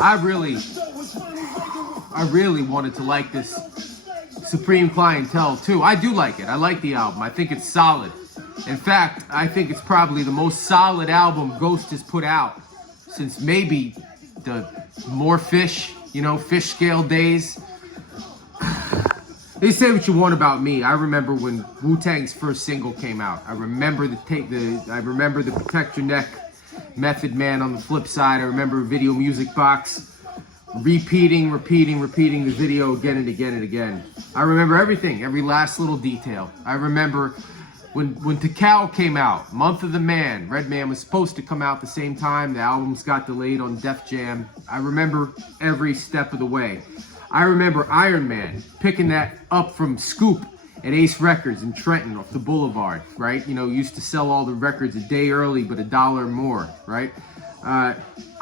I really wanted to like this Supreme Clientele too. I do like it. I like the album. I think it's solid. In fact, I think it's probably the most solid album Ghost has put out since maybe the More Fish, Fish Scale days. They say what you want about me. I remember when Wu-Tang's first single came out. I remember the Protect Your Neck, Method Man on the flip side. I remember Video Music Box repeating the video again and again and again. I remember everything, every last little detail. I remember when Takao came out, Month of the Man, Redman was supposed to come out the same time. The albums got delayed on Def Jam. I remember every step of the way. I remember Iron Man picking that up from Scoop at Ace Records in Trenton off the Boulevard, right? Used to sell all the records a day early, but $1 more, right? I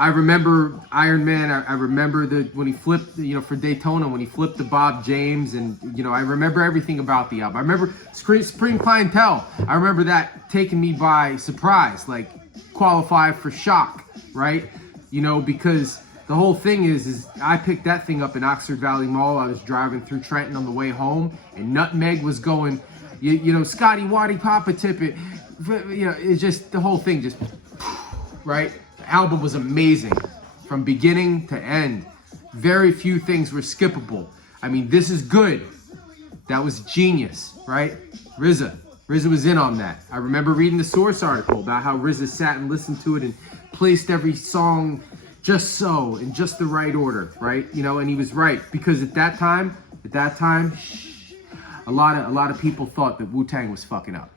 remember Iron Man. I remember when he flipped, for Daytona, when he flipped the Bob James, and I remember everything about the album. I remember Supreme Clientele. I remember that taking me by surprise, like qualify for shock, right? Because the whole thing is I picked that thing up in Oxford Valley Mall. I was driving through Trenton on the way home, and Nutmeg was going, Scotty Waddy Papa Tippet. It's just the whole thing, just right. The album was amazing from beginning to end. Very few things were skippable. I mean, this is good. That was genius, right? RZA was in on that. I remember reading the Source article about how RZA sat and listened to it and placed every song just so, in just the right order, right? And he was right, because at that time, a lot of people thought that Wu-Tang was fucking up,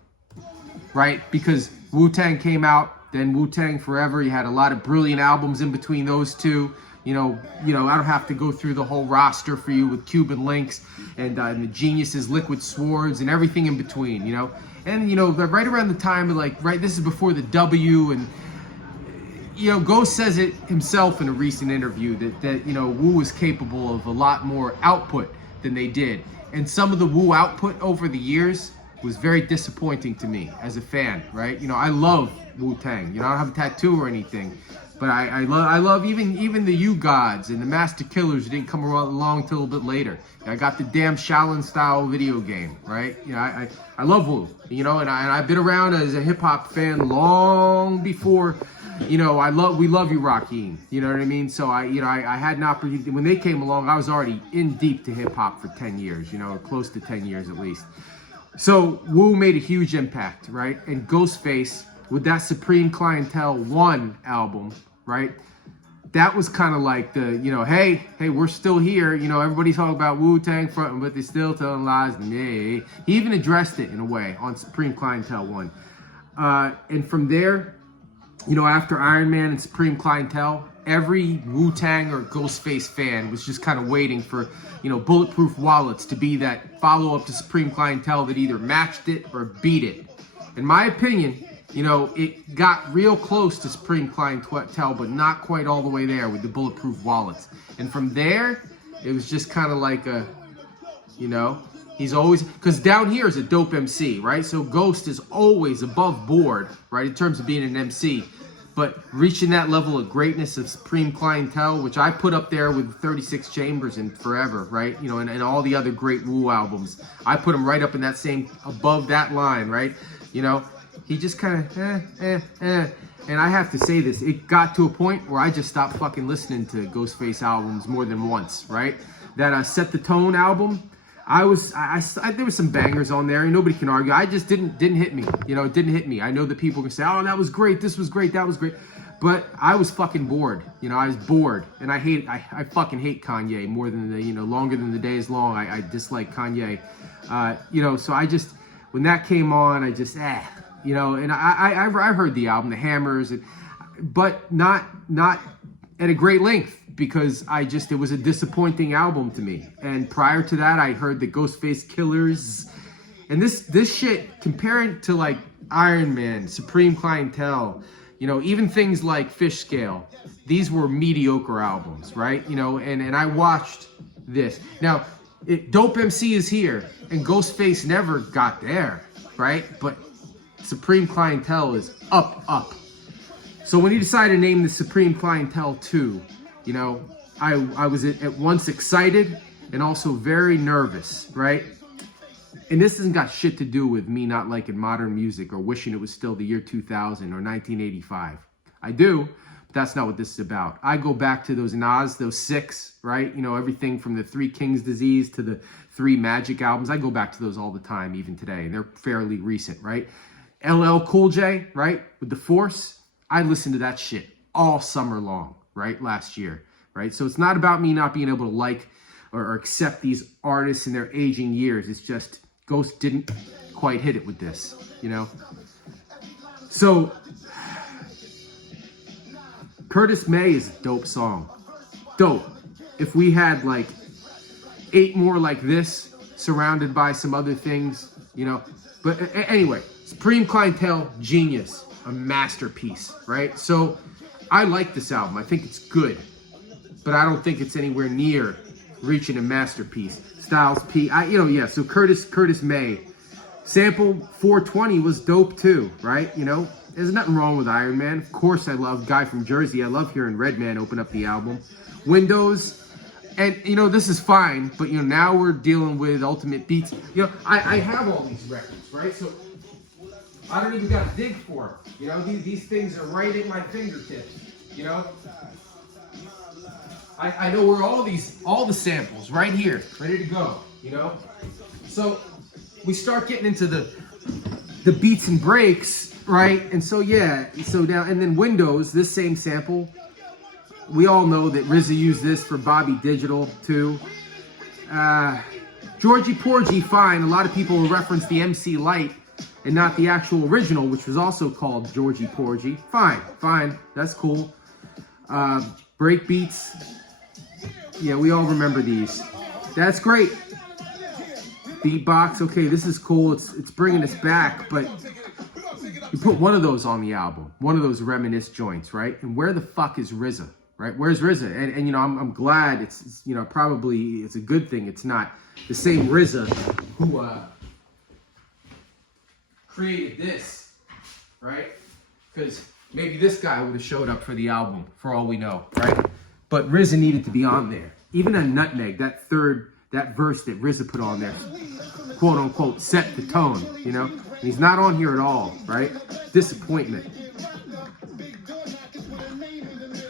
right? Because Wu-Tang came out, then Wu-Tang Forever. You had a lot of brilliant albums in between those two. I don't have to go through the whole roster for you with Cuban Links and the Geniuses, Liquid Swords, and everything in between. And right around the time of this is before the W, and Ghost says it himself in a recent interview that Wu was capable of a lot more output than they did. And some of the Wu output over the years was very disappointing to me as a fan, right? I love Wu-Tang. I don't have a tattoo or anything, but I love even the U-Gods and the Master Killers, who didn't come along till a bit later. I got the damn Shaolin style video game, right? I love Wu, and I've been around as a hip hop fan long before. We love you, Rakim. You know what I mean? So I had an opportunity when they came along. I was already in deep to hip hop for 10 years, close to 10 years at least. So Wu made a huge impact, right? And Ghostface with that Supreme Clientele 1 album, right? That was kind of like the, hey, we're still here. Everybody's talking about Wu-Tang fronting, but they're still telling lies. He even addressed it in a way on Supreme Clientele 1. And from there, after Iron Man and Supreme Clientele, every Wu-Tang or Ghostface fan was just kind of waiting for, Bulletproof Wallets to be that follow-up to Supreme Clientele that either matched it or beat it. In my opinion, it got real close to Supreme Clientele, but not quite all the way there with the Bulletproof Wallets. And from there, it was just kind of like a, he's always, because down here is a dope MC, right? So Ghost is always above board, right, in terms of being an MC. But reaching that level of greatness of Supreme Clientele, which I put up there with 36 Chambers and Forever, right? And all the other great Wu albums. I put him right up in that same, above that line, right? He just kind of, And I have to say this, it got to a point where I just stopped fucking listening to Ghostface albums more than once, right? That Set the Tone album, there was some bangers on there, and nobody can argue. I just didn't hit me. It didn't hit me. I know that people can say, oh, that was great, this was great, that was great. But I was fucking bored. I was bored. And I fucking hate Kanye more than Longer Than the Day Is Long. I dislike Kanye. So I just, when that came on, I just, and I heard the album, The Hammers, but not at a great length, because it was a disappointing album to me. And prior to that, I heard the Ghostface Killers, and this shit, comparing to like Iron Man, Supreme Clientele, even things like Fish Scale, these were mediocre albums, right? And I watched this. Now, Dope MC is here, and Ghostface never got there, right? But Supreme Clientele is up. So when he decided to name the Supreme Clientele 2, You know, I was at once excited and also very nervous, right? And this hasn't got shit to do with me not liking modern music or wishing it was still the year 2000 or 1985. I do, but that's not what this is about. I go back to those Nas, those 6, right? You know, everything from the 3 Kings Disease to the 3 Magic albums. I go back to those all the time, even today. And they're fairly recent, right? LL Cool J, right? With The Force. I listened to that shit all summer long, right? Last year, right? So it's not about me not being able to like or accept these artists in their aging years. It's just Ghost didn't quite hit it with this, you know? So Curtis May is a dope song. Dope. If we had like 8 more like this, surrounded by some other things, you know? But anyway, Supreme Clientele, genius, a masterpiece, right? So I like this album. I think it's good, but I don't think it's anywhere near reaching a masterpiece. Styles P, so Curtis May. Sample 420 was dope too, right? You know, there's nothing wrong with Iron Man. Of course I love Guy from Jersey. I love hearing Redman open up the album. Windows, and you know, this is fine, but you know, now we're dealing with Ultimate Beats. You know, I have all these records, right? So I don't even got to dig for them. You know, these things are right at my fingertips, you know? I know where all the samples right here, ready to go, you know? So we start getting into the beats and breaks, right? And so yeah, so now, and then Windows, this same sample, we all know that RZA used this for Bobby Digital too. Georgie Porgy, fine. A lot of people will reference the MC Light and not the actual original, which was also called Georgie Porgy. Fine, that's cool. Break beats. Yeah, we all remember these. That's great. Beatbox, okay, this is cool. It's bringing us back, but you put one of those on the album, one of those reminisce joints, right? And where the fuck is RZA, right? Where's RZA? And you know, I'm glad it's you know, probably it's a good thing it's not the same RZA who created this, right? Because maybe this guy would have showed up for the album, for all we know, right? But RZA needed to be on there. Even a Nutmeg, that verse that RZA put on there, quote unquote, set the tone, you know? And he's not on here at all, right? Disappointment.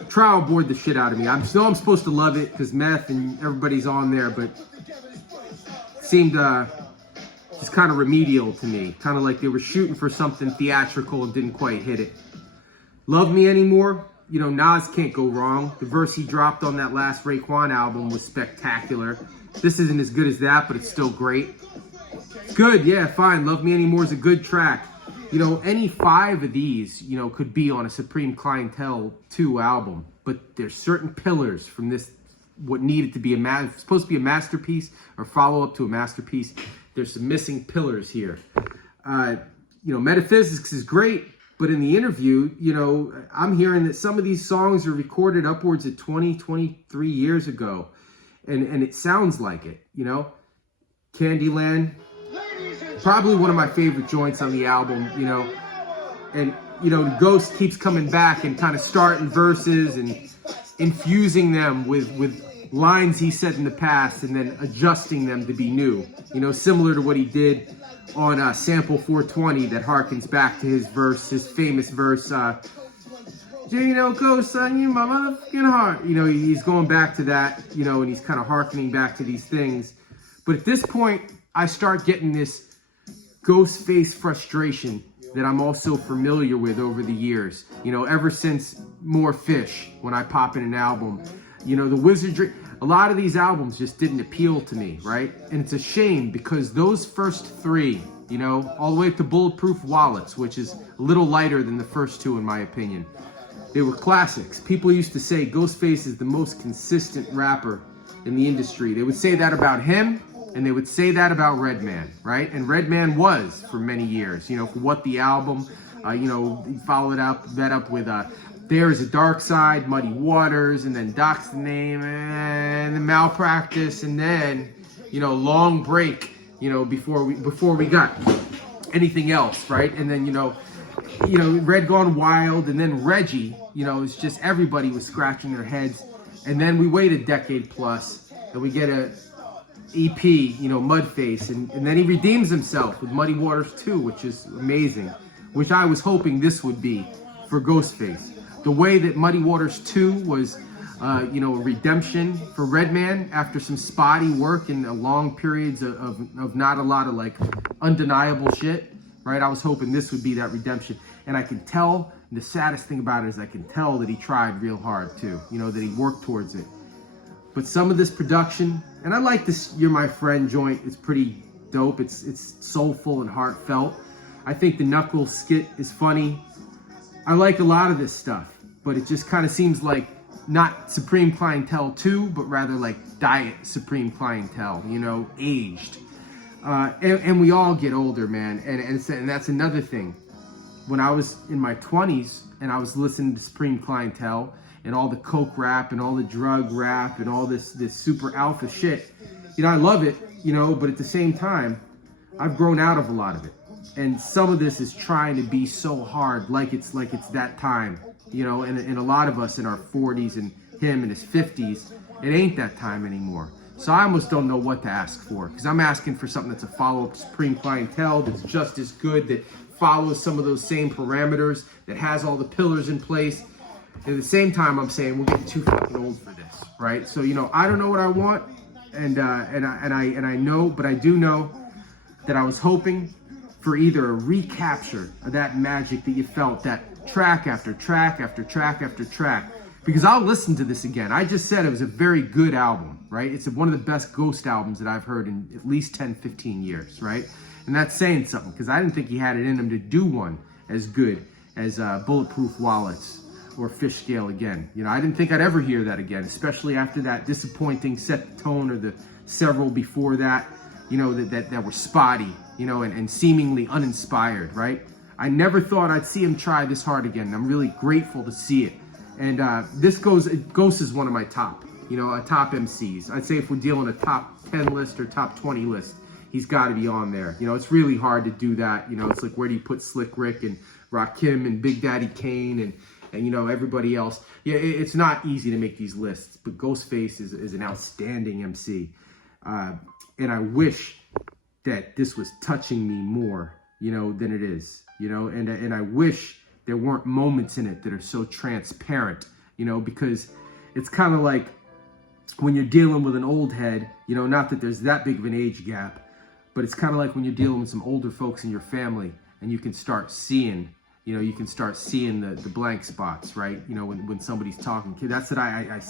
Trial bored the shit out of me. I'm supposed to love it because Meth and everybody's on there, but it seemed just kind of remedial to me. Kind of like they were shooting for something theatrical and didn't quite hit it. Love Me Anymore. You know, Nas can't go wrong. The verse he dropped on that last Raekwon album was spectacular. This isn't as good as that, but it's still great. It's good, yeah, fine. Love Me Anymore is a good track. You know, any 5 of these, you know, could be on a Supreme Clientele 2 album. But there's certain pillars from this, what needed to be supposed to be a masterpiece or follow up to a masterpiece. There's some missing pillars here. You know, Metaphysics is great. But in the interview, you know, I'm hearing that some of these songs are recorded upwards of 20, 23 years ago. And it sounds like it, you know. Candyland, probably one of my favorite joints on the album, you know. And, you know, Ghost keeps coming back and kind of starting verses and infusing them with lines he said in the past and then adjusting them to be new. You know, similar to what he did on Sample 420 that harkens back to his verse, his famous verse, you know, Ghost, son, you my motherfucking heart. You know, he's going back to that, you know, and he's kind of harkening back to these things. But at this point, I start getting this Ghostface frustration that I'm also familiar with over the years. You know, ever since More Fish, when I pop in an album, you know, the wizardry, a lot of these albums just didn't appeal to me, right? And it's a shame because those first 3, you know, all the way up to Bulletproof Wallets, which is a little lighter than the first 2 in my opinion, they were classics. People used to say Ghostface is the most consistent rapper in the industry. They would say that about him, and they would say that about Redman, right? And Redman was for many years, you know, for What the Album, you know, he followed that up with There Is a Dark Side, Muddy Waters, and then Doc's the Name, and the Malpractice, and then, you know, Long Break, you know, before we got anything else, right? And then, you know, Red Gone Wild, and then Reggie, you know, it's just everybody was scratching their heads. And then we wait a decade plus, and we get a EP, you know, Mudface, and then he redeems himself with Muddy Waters 2, which is amazing, which I was hoping this would be for Ghostface. The way that Muddy Waters 2 was, you know, a redemption for Redman after some spotty work and long periods of not a lot of like undeniable shit, right? I was hoping this would be that redemption. And I can tell, the saddest thing about it is I can tell that he tried real hard too, you know, that he worked towards it. But some of this production, and I like this You're My Friend joint, it's pretty dope. It's soulful and heartfelt. I think the Knuckles skit is funny. I like a lot of this stuff, but it just kind of seems like not Supreme Clientele 2, but rather like Diet Supreme Clientele, you know, aged. And we all get older, man. And that's another thing. When I was in my 20s and I was listening to Supreme Clientele and all the coke rap and all the drug rap and all this super alpha shit, you know, I love it, you know, but at the same time, I've grown out of a lot of it. And some of this is trying to be so hard, like it's that time, you know, and a lot of us in our 40s and him in his 50s, it ain't that time anymore. So I almost don't know what to ask for, because I'm asking for something that's a follow-up to Supreme Clientele that's just as good, that follows some of those same parameters, that has all the pillars in place. At the same time, I'm saying we're getting too fucking old for this, right? So, you know, I don't know what I want, and I know, but I do know that I was hoping for either a recapture of that magic that you felt, that track after track after track after track. Because I'll listen to this again. I just said it was a very good album, right? It's one of the best Ghost albums that I've heard in at least 10, 15 years, right? And that's saying something, because I didn't think he had it in him to do one as good as Bulletproof Wallets or Fish Scale again. You know, I didn't think I'd ever hear that again, especially after that disappointing Set the Tone or the several before that, you know, that were spotty, you know, and seemingly uninspired, right? I never thought I'd see him try this hard again. I'm really grateful to see it. And Ghost is one of my top, you know, top MCs. I'd say if we're dealing a top 10 list or top 20 list, he's got to be on there. You know, it's really hard to do that. You know, it's like, where do you put Slick Rick and Rakim and Big Daddy Kane and you know, everybody else? Yeah, it's not easy to make these lists, but Ghostface is an outstanding MC. And I wish that this was touching me more, you know, than it is, you know, and I wish there weren't moments in it that are so transparent, you know, because it's kind of like when you're dealing with an old head, you know, not that there's that big of an age gap, but it's kind of like when you're dealing with some older folks in your family and you can start seeing, you know, you can start seeing the blank spots, right? You know, when somebody's talking. That's what I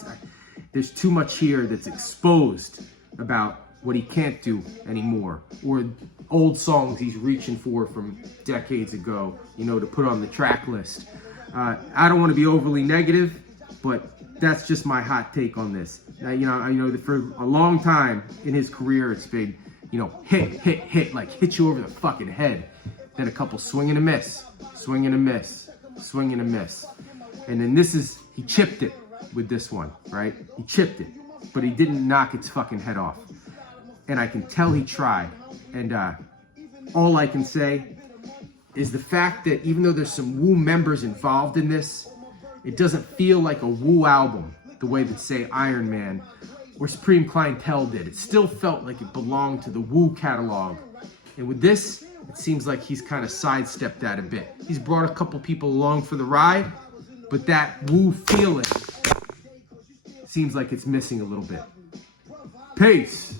there's too much here that's exposed about what he can't do anymore, or old songs he's reaching for from decades ago, you know, to put on the track list. I don't want to be overly negative, but that's just my hot take on this. I know that for a long time in his career, it's been, you know, hit, like hit you over the fucking head. Then a couple swing and a miss, swing and a miss, swing and a miss. And then he chipped it with this one, right? He chipped it, but he didn't knock its fucking head off. And I can tell he tried. And all I can say is the fact that even though there's some Wu members involved in this, it doesn't feel like a Wu album the way that, say, Iron Man or Supreme Clientele did. It still felt like it belonged to the Wu catalog. And with this, it seems like he's kind of sidestepped that a bit. He's brought a couple people along for the ride, but that Wu feeling seems like it's missing a little bit. Peace.